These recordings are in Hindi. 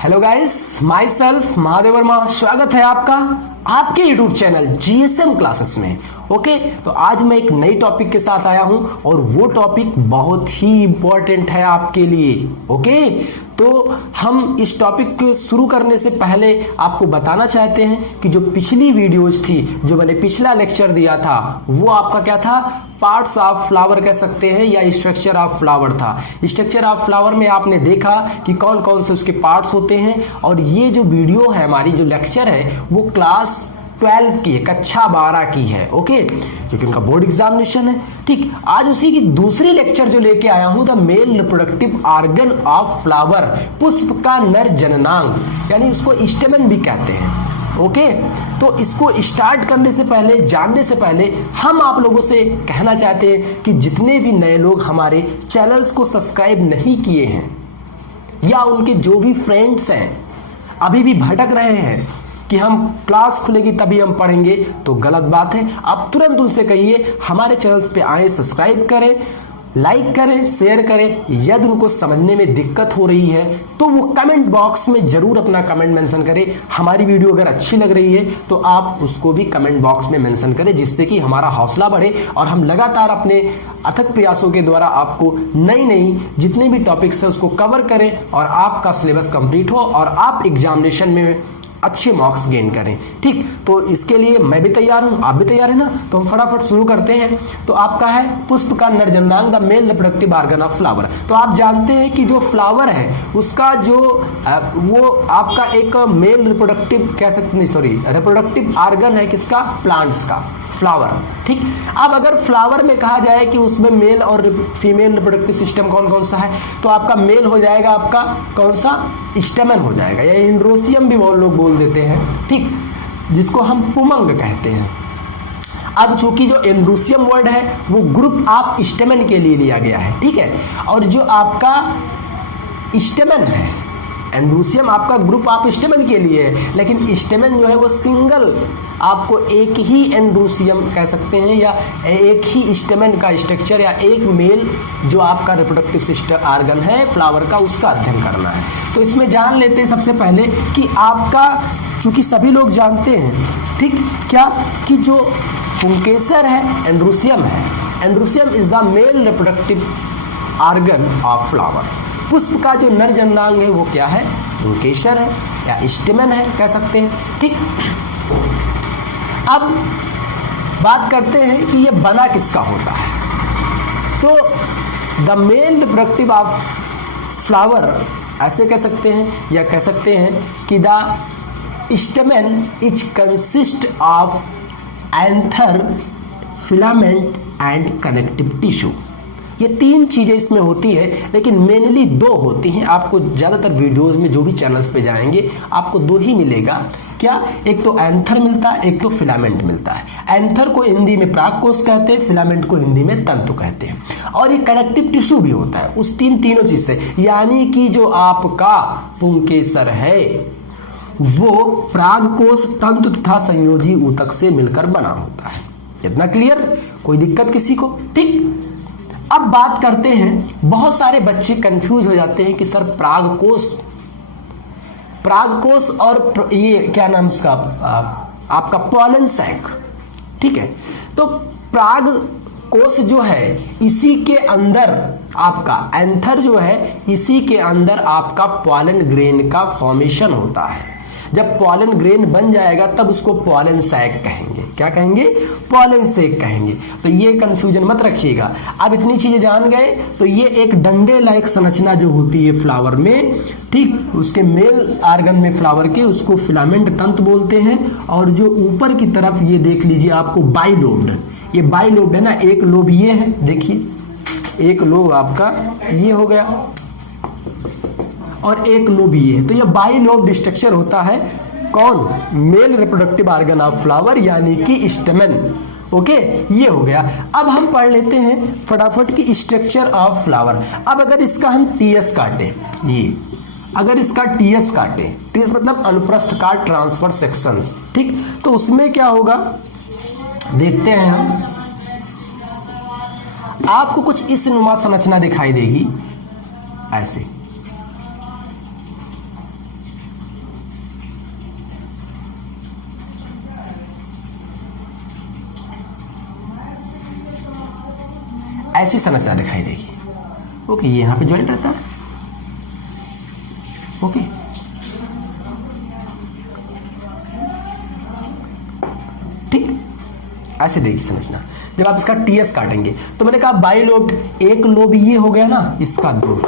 Hello guys, my self Mahadev Verma. स्वागत है आपका आपके यूट्यूब चैनल जीएसएम क्लासेस में। ओके, तो आज मैं एक नई टॉपिक के साथ आया हूं और वो टॉपिक बहुत ही इंपॉर्टेंट है आपके लिए। ओके, तो हम इस टॉपिक को शुरू करने से पहले आपको बताना चाहते हैं कि जो पिछली वीडियोज थी, जो मैंने पिछला लेक्चर दिया था, वो आपका क्या था, पार्ट्स ऑफ फ्लावर कह सकते हैं या स्ट्रक्चर ऑफ फ्लावर था। स्ट्रक्चर ऑफ फ्लावर में आपने देखा कि कौन कौन से उसके पार्ट्स होते हैं। और ये जो वीडियो है, हमारी जो लेक्चर है, वो क्लास 12 की है, कक्षा 12 की है। ओके, क्योंकि उनका बोर्ड एग्जामिनेशन है। ठीक, आज उसी की दूसरी लेक्चर जो लेके आया हूं, the male reproductive organ of flower, पुष्प का नर जननांग, यानी उसको स्टेमन भी कहते हैं। ओके, तो इसको स्टार्ट करने से पहले, जानने से पहले, हम आप लोगों से कहना चाहते हैं कि जितने भी नए लोग हमारे चैनल्स को सब्सक्राइब नहीं किए हैं या उनके जो भी फ्रेंड्स हैं अभी भी भटक रहे हैं कि हम क्लास खुलेगी तभी हम पढ़ेंगे, तो गलत बात है। आप तुरंत उनसे कहिए हमारे चैनल्स पे आए, सब्सक्राइब करें, लाइक करें, शेयर करें। यदि उनको समझने में दिक्कत हो रही है तो वो कमेंट बॉक्स में जरूर अपना कमेंट मेंशन करें। हमारी वीडियो अगर अच्छी लग रही है तो आप उसको भी कमेंट बॉक्स में मेंशन करें, जिससे कि हमारा हौसला बढ़े और हम लगातार अपने अथक प्रयासों के द्वारा आपको नई नई जितने भी टॉपिक्स है उसको कवर करें और आपका सिलेबस कंप्लीट हो और आप एग्जामिनेशन में अच्छे मार्क्स गेन करें। ठीक, तो इसके लिए मैं भी तैयार हूं, आप भी तैयार है ना? तो हम फटाफट शुरू करते हैं। तो आपका है पुष्प का नर जननांग, the male reproductive organ of flower. तो आप जानते हैं कि जो फ्लावर है उसका जो वो आपका एक मेल रिप्रोडक्टिव कह सकते नहीं, सॉरी, रिप्रोडक्टिव ऑर्गन है किसका? प्लांट्स का, फ्लावर। ठीक, अब अगर फ्लावर में कहा जाए कि उसमें मेल और फीमेल रिप्रोडक्टिव सिस्टम कौन कौन सा है, तो आपका मेल हो जाएगा आपका कौन सा? स्टेमन हो जाएगा, या एंड्रोसियम भी बहुत लोग बोल देते हैं। ठीक, जिसको हम पुमंग कहते हैं। अब चूंकि जो एंड्रोसियम वर्ड है वो ग्रुप ऑफ स्टेमन के लिए लिया गया है। ठीक है, और जो आपका स्टेमन है, एंड्रोसियम आपका ग्रुप ऑफ स्टेमन के लिए है, लेकिन स्टेमन जो है वो सिंगल, आपको एक ही एंड्रोसियम कह सकते हैं या एक ही स्टेमन का स्ट्रक्चर या एक मेल जो आपका रिप्रोडक्टिव सिस्टम ऑर्गन है फ्लावर का, उसका अध्ययन करना है। तो इसमें जान लेते हैं सबसे पहले कि आपका, चूंकि सभी लोग जानते हैं, ठीक, क्या कि जो पुंकेसर है एंड्रोसियम है। Androecium is the male reproductive organ of flower. पुष्प का जो नर जननांग है वो क्या है? पुंकेसर है या स्टेमन है कह सकते हैं। ठीक, अब बात करते हैं कि ये बना किसका होता है। तो the male reproductive of flower ऐसे कह सकते हैं, या कह सकते हैं कि the स्टेमन is consist of anther, filament and connective tissue. ये तीन चीजें इसमें होती है, लेकिन मेनली दो होती हैं। आपको ज्यादातर वीडियोस में जो भी चैनल्स पे जाएंगे आपको दो ही मिलेगा। क्या? एक तो एंथर मिलता है, एक तो फिलामेंट मिलता है। एंथर को हिंदी में परागकोश कहते हैं, फिलामेंट को हिंदी में तंतु कहते हैं। और ये कनेक्टिव टिश्यू भी होता है उस तीनों चीज से, यानी कि जो आपका पुंकेसर है वो परागकोश, तंतु तथा संयोजी ऊतक से मिलकर बना होता है। इतना क्लियर? कोई दिक्कत किसी को? ठीक, अब बात करते हैं, बहुत सारे बच्चे कंफ्यूज हो जाते हैं कि सर परागकोश और ये क्या नाम उसका, आपका पॉलन सैक। ठीक है, तो परागकोश जो है इसी के अंदर आपका एंथर जो है, इसी के अंदर आपका पॉलन ग्रेन का फॉर्मेशन होता है। जब पॉलन ग्रेन बन जाएगा तब उसको पॉलन सैक कहेंगे। क्या कहेंगे? पॉलन सैक कहेंगे। तो ये कंफ्यूजन मत रखिएगा। अब इतनी चीजें जान गए तो ये एक डंडे लाइक संरचना जो होती है फ्लावर में, ठीक, उसके मेल ऑर्गन में फ्लावर के, उसको फिलामेंट तंतु बोलते हैं। और जो ऊपर की तरफ ये देख लीजिए आपको बाइलोब्ड, ये बाइलोब्ड है ना, एक लोब ये है, देखिए एक लोब आपका ये हो गया और एक लोब ये है। तो ये बाइलोब्ड स्ट्रक्चर होता है कौन? Mail reproductive organ of flower, यानी कि स्टेमन। ओके, ये हो गया। अब हम पढ़ लेते हैं फटाफट की स्ट्रक्चर ऑफ फ्लावर। अब अगर इसका हम टीएस काटे, ये अगर इसका टीएस काटे, टीएस मतलब अनुप्रस्थ काट, ट्रांसफर सेक्शंस, ठीक, तो उसमें क्या होगा देखते हैं हम। आपको कुछ इस नुमा संरचना दिखाई देगी ऐसे। ऐसी संरचना दिखाई देगी। ओके, ये यहां पे ज्वाइंट रहता है। ओके, ठीक, ऐसे देगी संरचना। जब आप इसका टीएस काटेंगे तो मैंने कहा बाई लोब, एक लोब ये हो गया ना, इसका 2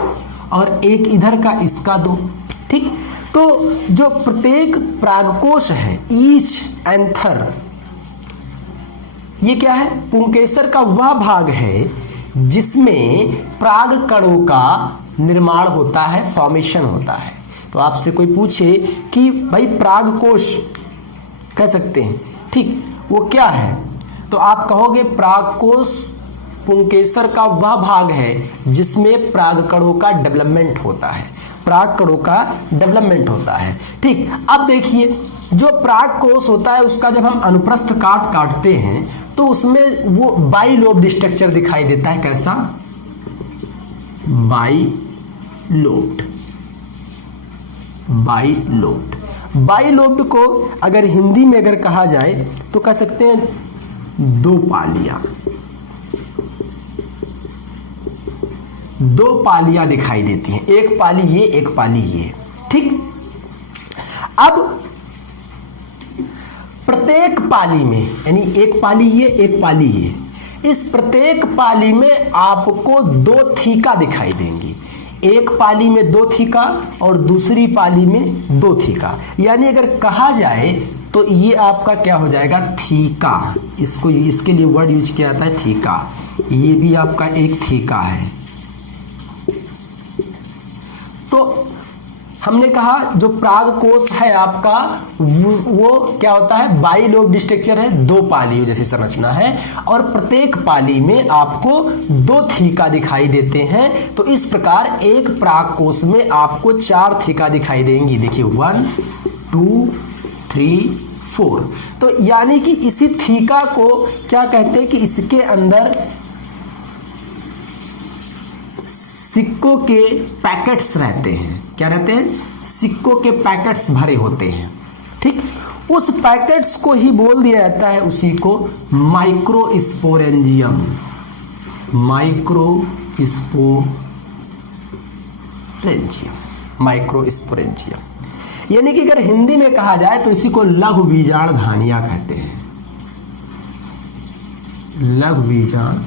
और एक इधर का इसका 2। ठीक, तो जो प्रत्येक परागकोश है, ईच एंथर, ये क्या है? पुंकेसर का वह भाग है जिसमें पराग कणों का निर्माण होता है, फॉर्मेशन होता है। तो आपसे कोई पूछे कि भाई परागकोश कह सकते हैं, ठीक, वो क्या है? तो आप कहोगे परागकोश पुंकेसर का वह भाग है जिसमें परागकणों का डेवलपमेंट होता है, परागकणों का डेवलपमेंट होता है। ठीक, अब देखिए, जो परागकोश होता है उसका जब हम अनुप्रस्थ काटते हैं तो उसमें वो बाइलोब्ड स्ट्रक्चर दिखाई देता है। कैसा? बाइलोब्ड। बाइलोब्ड को अगर हिंदी में अगर कहा जाए तो कह सकते हैं दो पालियां दिखाई देती हैं, एक पाली ये, एक पाली ये। ठीक, अब प्रत्येक पाली में, यानी एक पाली ये, एक पाली ये, इस प्रत्येक पाली में आपको 2 थीका दिखाई देंगी। एक पाली में 2 थीका और दूसरी पाली में 2 थीका, यानी अगर कहा जाए तो ये आपका क्या हो जाएगा? थीका। इसको, इसके लिए वर्ड यूज किया जाता है थीका। ये भी आपका एक थीका है। तो हमने कहा जो परागकोश है आपका वो क्या होता है? बाइलोब्ड स्ट्रक्चर है, 2 पालियों जैसी संरचना है और प्रत्येक पाली में आपको 2 थीका दिखाई देते हैं। तो इस प्रकार एक परागकोश में आपको 4 थीका दिखाई देंगी। देखिए 1 2 3 4। तो यानी कि इसी थीका को क्या कहते हैं कि इसके अंदर सिक्कों के पैकेट्स रहते हैं। क्या रहते हैं? सिक्कों के पैकेट्स भरे होते हैं। ठीक, उस पैकेट्स को ही बोल दिया जाता है, उसी को माइक्रोस्पोरेंजियम। माइक्रोस्पोरेंजियम यानी कि अगर हिंदी में कहा जाए तो इसी को लघु बीजाणु धानियां कहते हैं। लघु बीजाणु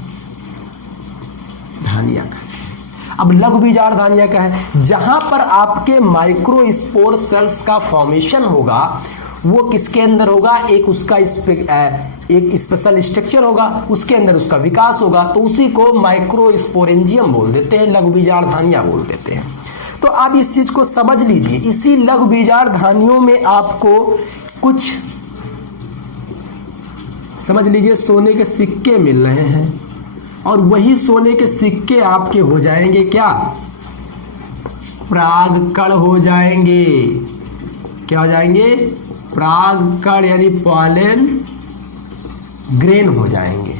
धानियां कहते हैं। अब लघु बीजाणु धानियां क्या है? जहां पर आपके माइक्रोस्पोर सेल्स का फॉर्मेशन होगा वो किसके अंदर होगा? एक उसका एक स्पेशल स्ट्रक्चर होगा, उसके अंदर उसका विकास होगा, तो उसी को माइक्रोस्पोरेंजियम बोल देते हैं, लघु बीजाणु धानियां बोल देते हैं। तो आप इस चीज को समझ लीजिए। इसी लघु बीजाणु धानियों में आपको कुछ समझ लीजिए सोने के सिक्के मिल रहे हैं और वही सोने के सिक्के आपके हो जाएंगे क्या? परागकण हो जाएंगे। क्या हो जाएंगे? परागकण, यानी पॉलन ग्रेन हो जाएंगे।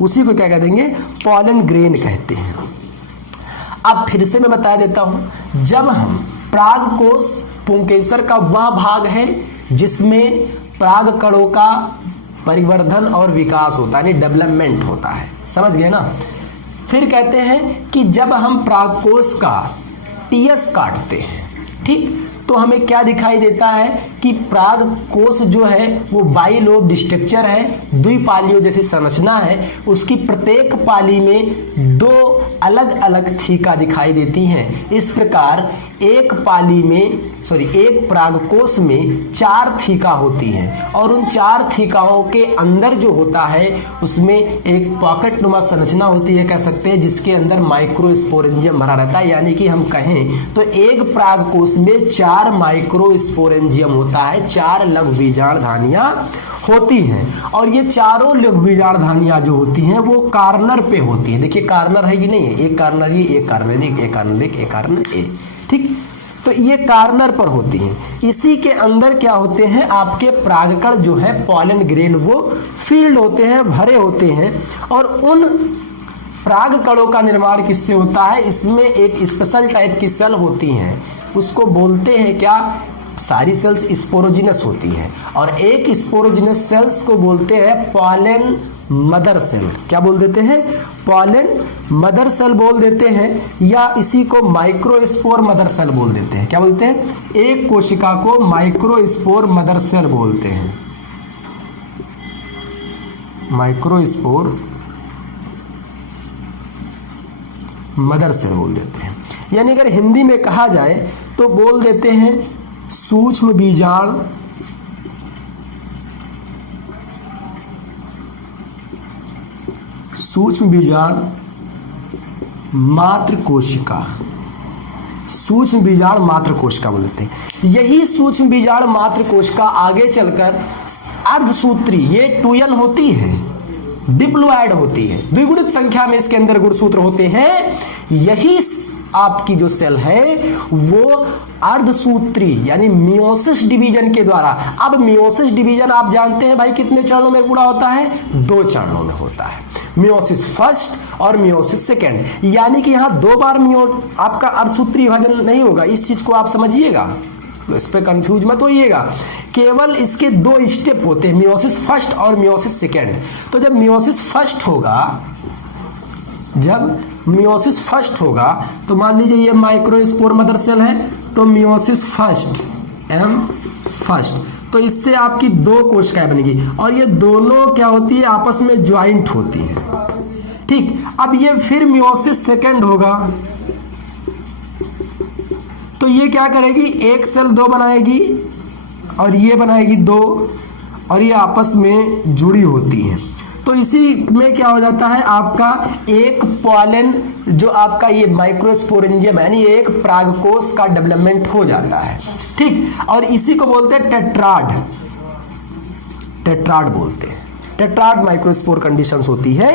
उसी को क्या कह देंगे? पॉलन ग्रेन कहते हैं। अब फिर से मैं बता देता हूं, जब हम परागकोश पुंकेसर का वह भाग है जिसमें परागकणों का परिवर्धन और विकास होता है, यानी डेवलपमेंट होता है। समझ गए ना? फिर कहते हैं कि जब हम परागकोश का टीएस काटते हैं, ठीक, तो हमें क्या दिखाई देता है कि परागकोश जो है वो बाइलोब्ड स्ट्रक्चर है, द्विपालियों जैसी संरचना है। उसकी प्रत्येक पाली में 2 अलग अलग थीका दिखाई देती हैं। इस प्रकार एक परागकोश में 4 थीका होती हैं और उन 4 थीकाओं के अंदर जो होता है उसमें एक पॉकेट नुमा संरचना होती है, कह सकते हैं, जिसके अंदर माइक्रोस्पोरेंजियम भरा रहता है। यानी कि हम कहें तो एक परागकोश में 4 माइक्रोस्पोरेंजियम होता है, 4 लघु बीजाणु धानियां होती हैं। और ये चारों लघु बीजाणु धानियां जो होती हैं वो कार्नर पे होती है। देखिए कार्नर है कि नहीं है? एक कार्नर ये, एक कार्नर एक, एक कार्नर एक, एक कार्नर ए। ठीक, तो ये कार्नर पर होती हैं। इसी के अंदर क्या होते हैं? आपके परागकण जो है पॉलन ग्रेन वो फील्ड होते हैं, भरे होते हैं। और उन परागकणों का निर्माण किससे होता है? इसमें एक स्पेशल टाइप की सेल होती हैं, उसको बोलते हैं क्या? सारी सेल्स स्पोरोजिनस होती हैं और एक स्पोरोजिनस सेल्स को बोलते हैं पॉलन मदर सेल। क्या बोल देते हैं? पॉलन मदर सेल बोल देते हैं या इसी को माइक्रोस्पोर मदर सेल बोल देते हैं। क्या बोलते हैं? एक कोशिका को माइक्रोस्पोर मदर सेल बोलते हैं, माइक्रोस्पोर मदर सेल बोल देते हैं। यानी अगर हिंदी में कहा जाए तो बोल देते हैं सूक्ष्म बीजाणु, सूक्ष्म बीजाणु मात्र कोशिका, सूक्ष्म बीजाणु मात्र कोशिका बोलते हैं। यही सूक्ष्म बीजाणु मात्र कोशिका आगे चलकर अर्धसूत्री, ये 2n होती है, डिप्लॉयड होती है, द्विगुणित संख्या में इसके अंदर गुणसूत्र होते हैं। यही आपकी जो सेल है वो अर्धसूत्री यानी मियोसिस डिवीजन के द्वारा, अब मियोसिस डिवीजन आप जानते हैं भाई कितने चरणों में पूरा होता है? 2 चरणों में होता है, मियोसिस फर्स्ट और मियोसिस सेकेंड। यानी कि यहां 2 बार आपका अर्धसूत्री विभाजन नहीं होगा, इस चीज को आप समझिएगा, तो इस पे कंफ्यूज मत होइएगा। केवल इसके 2 स्टेप होते हैं, मियोसिस फर्स्ट और मियोसिस सेकेंड। तो जब मियोसिस फर्स्ट होगा, जब मियोसिस फर्स्ट होगा तो मान लीजिए ये माइक्रोस्पोर मदर सेल है, तो मियोसिस फर्स्ट एम फर्स्ट, तो इससे आपकी 2 कोशिकाएं बनेगी और ये दोनों क्या होती है? आपस में ज्वाइंट होती हैं। ठीक, अब ये फिर मियोसिस सेकेंड होगा तो ये क्या करेगी? एक सेल 2 बनाएगी और ये बनाएगी 2 और ये आपस में जुड़ी होती हैं। तो इसी में क्या हो जाता है? आपका एक पॉलन जो आपका ये माइक्रोस्पोरेंजियम है, यानी एक परागकोश का डेवलपमेंट हो जाता है। ठीक, और इसी को बोलते हैं टेट्राड, टेट्राड बोलते हैं। टेट्राड माइक्रोस्पोर कंडीशंस होती है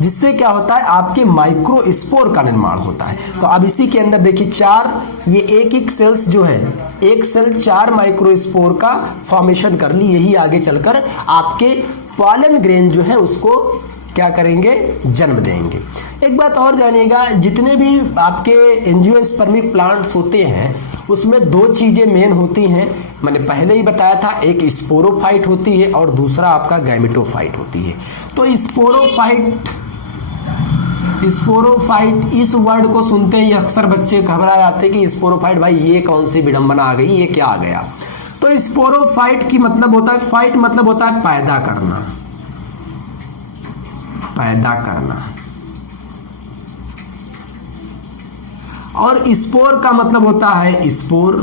जिससे क्या होता है? आपके माइक्रोस्पोर का निर्माण होता है। तो अब इसी के अंदर देखिए 4, ये एक सेल्स जो है, एक सेल 4 माइक्रोस्पोर का फॉर्मेशन कर ली, यही आगे चलकर आपके पॉलन ग्रेन जो है उसको क्या करेंगे? जन्म देंगे। एक बात और जानिएगा, जितने भी आपके एंजियोस्पर्मिक प्लांट्स होते हैं उसमें 2 चीजें मेन होती हैं, मैंने पहले ही बताया था, एक स्पोरोफाइट होती है और दूसरा आपका गैमेटोफाइट होती है। तो स्पोरोफाइट इस वर्ड को सुनते ही अक्सर बच्चे घबरा जाते हैं कि स्पोरोफाइट, भाई ये कौन सी विडंबना आ गई, ये क्या आ गया? तो स्पोरोफाइट की मतलब होता है, फाइट मतलब होता है पैदा करना, पैदा करना, और स्पोर का मतलब होता है स्पोर।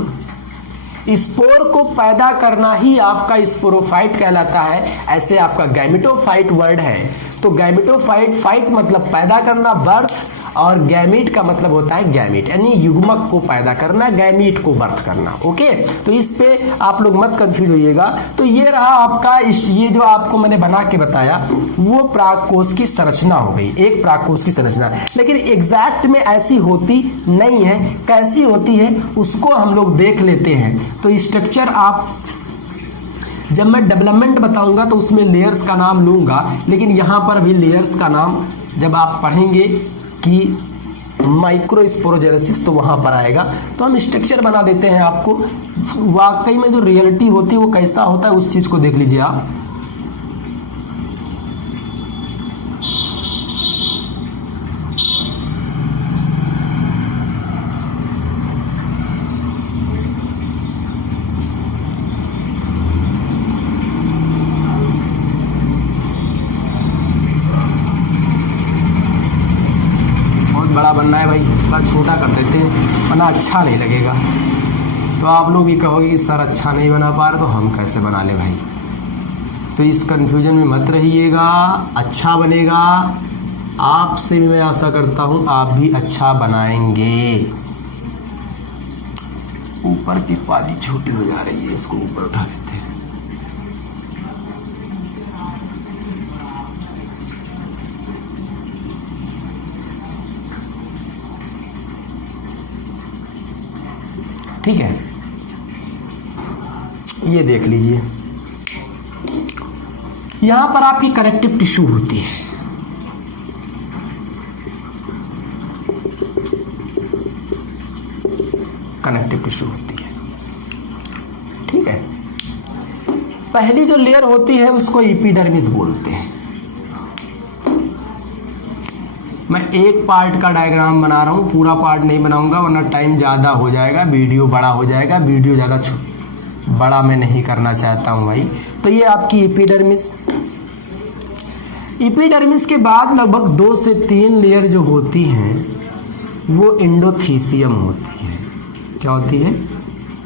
स्पोर को पैदा करना ही आपका स्पोरोफाइट कहलाता है। ऐसे आपका गैमेटोफाइट वर्ड है, तो गैमेटोफाइट, फाइट मतलब पैदा करना, बर्थ, और गैमीट का मतलब होता है गैमीट, यानी युग्मक को पैदा करना, गैमीट को बर्थ करना। ओके, तो इस पे आप लोग मत कंफ्यूज होइएगा। तो ये रहा आपका, ये जो आपको मैंने बना के बताया वो परागकोश की संरचना हो गई, एक परागकोश की संरचना। लेकिन एग्जैक्ट में ऐसी होती नहीं है, कैसी होती है उसको हम लोग देख लेते हैं। तो स्ट्रक्चर आप जब मैं डेवलपमेंट बताऊंगा तो उसमें लेयर्स का नाम लूंगा, लेकिन यहां पर अभी लेयर्स का नाम जब आप पढ़ेंगे कि माइक्रोस्पोरोजेनेसिस तो वहां पर आएगा। तो हम स्ट्रक्चर बना देते हैं आपको, वाकई में जो रियलिटी होती है वो कैसा होता है उस चीज को देख लीजिए आप। बड़ा बनना है भाई, थोड़ा छोटा कर देते हैं वरना अच्छा नहीं लगेगा। तो आप लोग भी कहोगे कि सर अच्छा नहीं बना पा रहे, तो हम कैसे बना ले भाई? तो इस कंफ्यूजन में मत रहिएगा, अच्छा बनेगा। आपसे भी मैं आशा करता हूं आप भी अच्छा बनाएंगे। ऊपर की पानी छोटी हो जा रही है, इसको ऊपर उठा लेते हैं। ठीक है, ये देख लीजिए, यहां पर आपकी कनेक्टिव टिश्यू होती है। कनेक्टिव टिश्यू होती है, ठीक है। पहली जो लेयर होती है उसको एपिडर्मिस बोलते हैं। मैं एक पार्ट का डायग्राम बना रहा हूँ, पूरा पार्ट नहीं बनाऊंगा वरना टाइम ज़्यादा हो जाएगा, वीडियो बड़ा हो जाएगा, वीडियो ज़्यादा बड़ा मैं नहीं करना चाहता हूँ भाई। तो ये आपकी एपिडर्मिस, एपिडर्मिस के बाद लगभग 2 से 3 लेयर जो होती हैं वो एंडोथीसियम होती है। क्या होती है?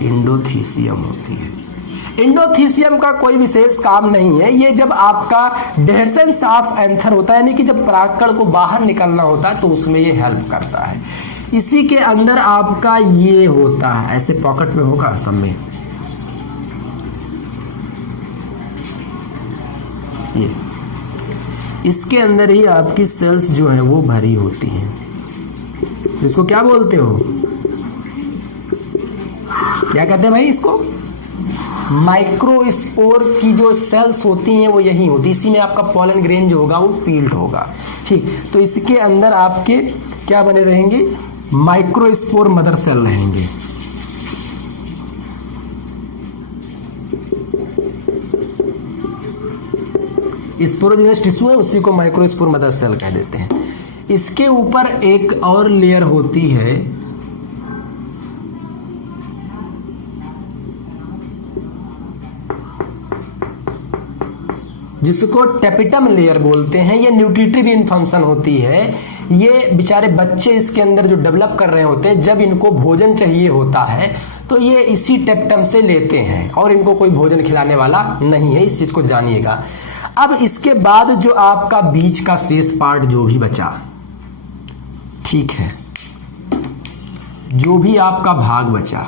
एंडोथीसियम होती है। एंडोथीसियम का कोई विशेष काम नहीं है, ये जब आपका डेहसेंस ऑफ एंथर होता है, यानी कि जब परागकण को बाहर निकलना होता है तो उसमें ये हेल्प करता है। इसी के अंदर आपका ये होता है, ऐसे पॉकेट में होगा सब में, ये इसके अंदर ही आपकी सेल्स जो है वो भरी होती हैं। इसको क्या बोलते हो? क्या कहते हैं भाई इसको? माइक्रोस्पोर की जो सेल्स होती हैं वो यही होती है, इसी में आपका पॉलन ग्रेन जो होगा वो फील्ड होगा। ठीक, तो इसके अंदर आपके क्या बने रहेंगे? माइक्रोस्पोर मदर सेल रहेंगे। स्पोरोजेनस टिश्यू है, उसी को माइक्रोस्पोर मदर सेल कह देते हैं। इसके ऊपर एक और लेयर होती है जिसको टेपिटम लेयर बोलते हैं। ये न्यूट्रिटिव इन फंक्शन होती है। ये बेचारे बच्चे इसके अंदर जो डेवलप कर रहे होते हैं, जब इनको भोजन चाहिए होता है तो ये इसी टेपिटम से लेते हैं और इनको कोई भोजन खिलाने वाला नहीं है, इस चीज को जानिएगा। अब इसके बाद जो आपका बीच का शेष पार्ट जो भी बचा, ठीक है, जो भी आपका भाग बचा,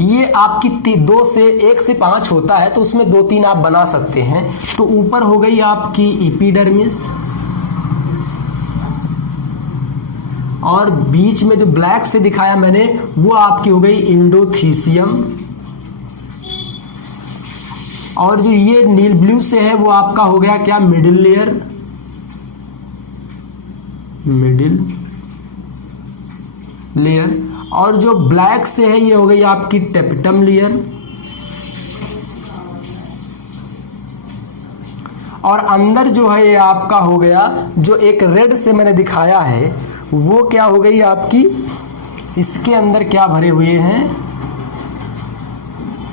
ये आपकी 2 से 1 से 5 होता है तो उसमें 2-3 आप बना सकते हैं। तो ऊपर हो गई आपकी एपिडर्मिस और बीच में जो ब्लैक से दिखाया मैंने वो आपकी हो गई एंडोथीसियम, और जो ये नील ब्लू से है वो आपका हो गया क्या? Middle layer, middle layer. और जो ब्लैक से है ये हो गई आपकी टेपिटम लेयर, और अंदर जो है ये आपका हो गया, जो एक रेड से मैंने दिखाया है वो क्या हो गई आपकी, इसके अंदर क्या भरे हुए हैं?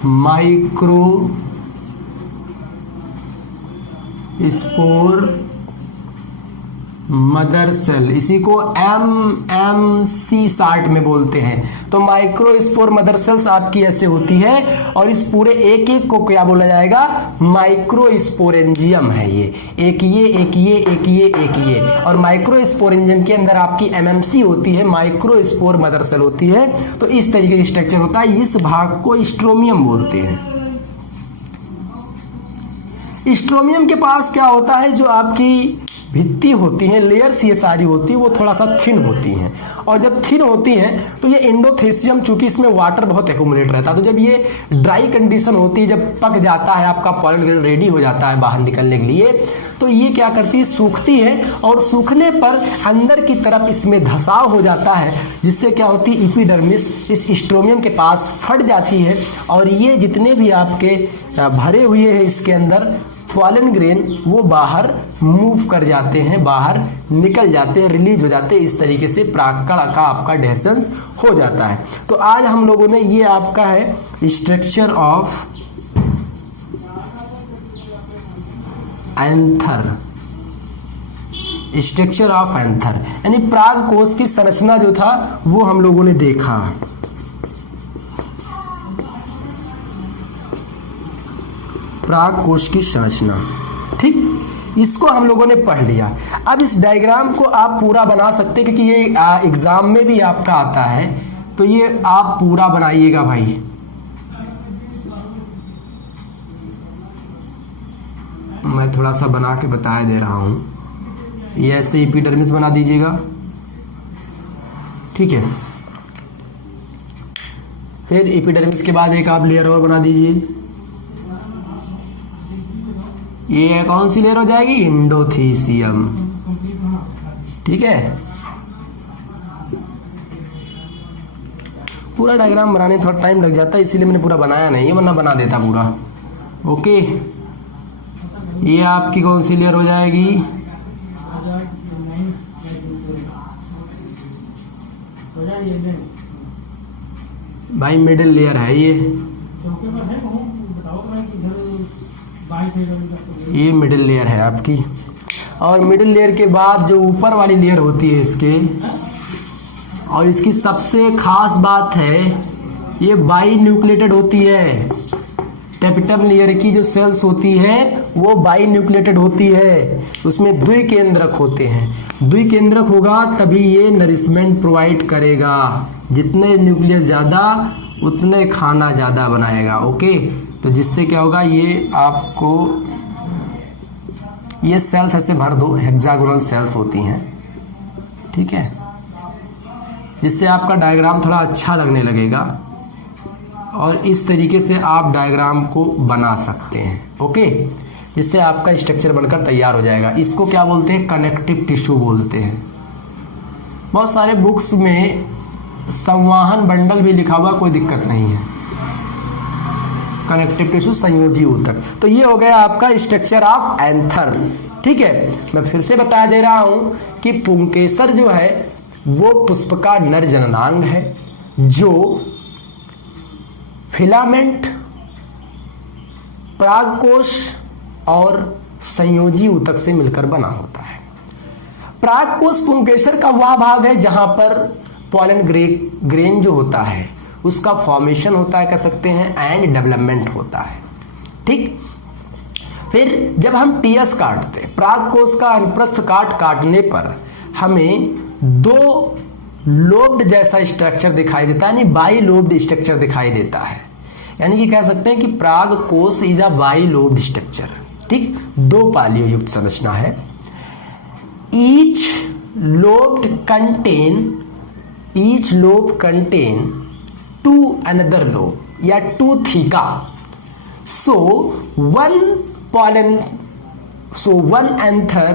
माइक्रो स्पोर मदर सेल, इसी को MMC शार्ट में बोलते हैं। तो माइक्रोस्पोर मदर सेल्स आपकी ऐसे होती है और इस पूरे एक एक को क्या बोला जाएगा? माइक्रोस्पोरेंजियम है। ये एक ये एक ये एक ये एक ये, और माइक्रोस्पोरेंजियम के अंदर आपकी MMC होती है, माइक्रोस्पोर मदर सेल होती है। तो इस तरीके का स्ट्रक्चर होता है। इस भाग को स्ट्रोमियम बोलते हैं। स्ट्रोमियम के पास क्या होता है? जो आपकी भित्ति होती हैं, लेयर्स ये सारी होती है, वो थोड़ा सा थिन होती हैं, और जब थिन होती हैं तो ये एंडोथेसियम, चूंकि इसमें वाटर बहुत एक्यूमुलेट रहता है, तो जब ये ड्राई कंडीशन होती है, जब पक जाता है, आपका पॉलन ग्रेन रेडी हो जाता है बाहर निकलने के लिए, तो ये क्या करती है? सूखती है, और सूखने पर अंदर की तरफ इसमें धसाव हो जाता है, जिससे क्या होती है? एपिडर्मिस इस स्ट्रोमियम के पास फट जाती है, और ये जितने भी आपके भरे हुए हैं इसके अंदर पॉलन ग्रेन वो बाहर मूव कर जाते हैं, बाहर निकल जाते हैं, रिलीज हो जाते हैं। इस तरीके से परागकण का आपका डेसेंस हो जाता है। तो आज हम लोगों ने ये आपका है structure of anther, structure of anther यानी पराग कोश की संरचना जो था वो हम लोगों ने देखा। पराग कोश की संरचना, ठीक, इसको हम लोगों ने पढ़ लिया। अब इस डायग्राम को आप पूरा बना सकते हैं, क्योंकि ये एग्जाम में भी आपका आता है, तो ये आप पूरा बनाइएगा भाई। मैं थोड़ा सा बना के बता दे रहा हूं। ये ऐसे एपिडर्मिस बना दीजिएगा, ठीक है। फिर एपिडर्मिस के बाद एक आप लेयर और बना दीजिए। ये कौन सी लेयर हो जाएगी? एंडोथीसियम, ठीक है। पूरा डायग्राम बनाने में थोड़ा टाइम लग जाता है, इसीलिए मैंने पूरा बनाया नहीं है, वरना बना देता पूरा। ओके, ये आपकी कौन सी लेयर हो जाएगी? भाई मिडिल लेयर है ये मिडिल लेयर है आपकी। और मिडिल लेयर के बाद जो ऊपर वाली लेयर होती है इसके, और इसकी सबसे खास बात है ये बाई न्यूक्लिएटेड होती है। टैपेटम लेयर की जो सेल्स होती है वो बाई न्यूक्लिएटेड होती है, उसमें द्विकेंद्रक होते हैं। द्विकेंद्रक होगा तभी ये नरिशमेंट प्रोवाइड करेगा, जितने न्यूक्लियस ज्यादा उतने खाना ज्यादा बनाएगा। ओके, तो जिससे क्या होगा, ये आपको ये सेल्स ऐसे भर दो, हेक्सागोनल सेल्स होती हैं, ठीक है, जिससे आपका डायग्राम थोड़ा अच्छा लगने लगेगा और इस तरीके से आप डायग्राम को बना सकते हैं। ओके, जिससे आपका स्ट्रक्चर बनकर तैयार हो जाएगा। इसको क्या बोलते हैं? कनेक्टिव टिश्यू बोलते हैं। बहुत सारे बुक्स में संवाहन बंडल भी लिखा हुआ, कोई दिक्कत नहीं है। कनेक्टिव टिश्यू संयोजी ऊतक। तो ये हो गया आपका स्ट्रक्चर ऑफ एंथर। ठीक है, मैं फिर से बता दे रहा हूं कि पुंकेसर जो है वो पुष्प का नर जननांग है, जो फिलामेंट, परागकोश और संयोजी ऊतक से मिलकर बना होता है। परागकोश पुंकेसर का वह भाग है जहां पर पॉलन ग्रेन जो होता है उसका फॉर्मेशन होता है, कह सकते हैं, एंड डेवलपमेंट होता है। ठीक, फिर जब हम टीएस काटते हैं, परागकोश का अनुप्रस्थ काटने पर हमें दो लोब्ड जैसा स्ट्रक्चर दिखाई देता है, यानी बाई लोब्ड स्ट्रक्चर दिखाई देता है। यानी कि कह सकते हैं कि परागकोश is a bi lobed structure. ठीक, दो पालियों युक्त संरचना है। Each lobe contain two another lobe या two theca. So one anther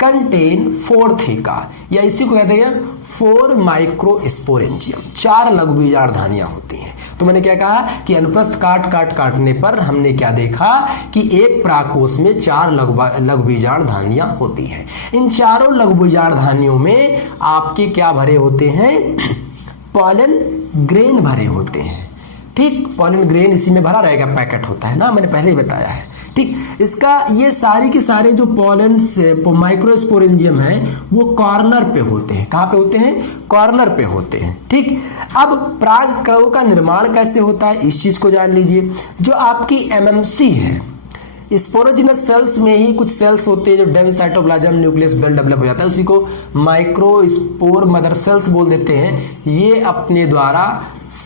contain 4 theca, या इसी को कहते हैं 4 माइक्रोस्पोरेंजियम। 4 लघुबीजाणुधानियां होती हैं। तो मैंने क्या कहा कि अनुप्रस्थ काटने पर हमने क्या देखा कि एक परागकोश में 4 लघुबीजाणुधानियां होती हैं। इन चारों लघुबीजाणुधानियों में आपके क्या भरे होते हैं? पॉलन ग्रेन भरे होते हैं। ठीक, पॉलन ग्रेन इसी में भरा रहेगा, पैकेट होता है ना, मैंने पहले ही बताया है। ठीक, इसका ये सारी के सारे जो पॉलन से माइक्रोस्पोरेंजियम है वो कॉर्नर पे होते हैं। कहां पे होते हैं? कॉर्नर पे होते हैं। ठीक, अब परागकणों का निर्माण कैसे होता है इस चीज को जान लीजिए। जो आपकी एमएमसी है, स्पोरोजिनस सेल्स में ही कुछ सेल्स होते हैं जो dense cytoplasm nucleus well develop हो जाता है, उसी को माइक्रोस्पोर मदर सेल्स बोल देते हैं। ये अपने द्वारा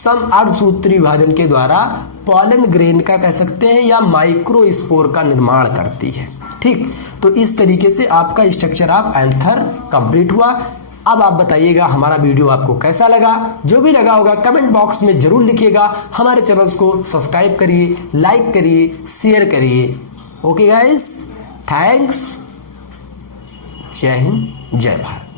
अर्धसूत्री विभाजन के द्वारा पॉलन ग्रेन का कह सकते हैं या माइक्रोस्पोर का निर्माण करती है। ठीक, तो इस तरीके से आपका स्ट्रक्चर ऑफ एंथर कंप्लीट हुआ। अब आप बताइएगा हमारा वीडियो आपको कैसा लगा। जो भी लगा होगा कमेंट बॉक्स में जरूर लिखिएगा। हमारे चैनल्स को सब्सक्राइब करिए, लाइक करिए, शेयर करिए। Okay guys, thanks. जय हिंद, जय भारत।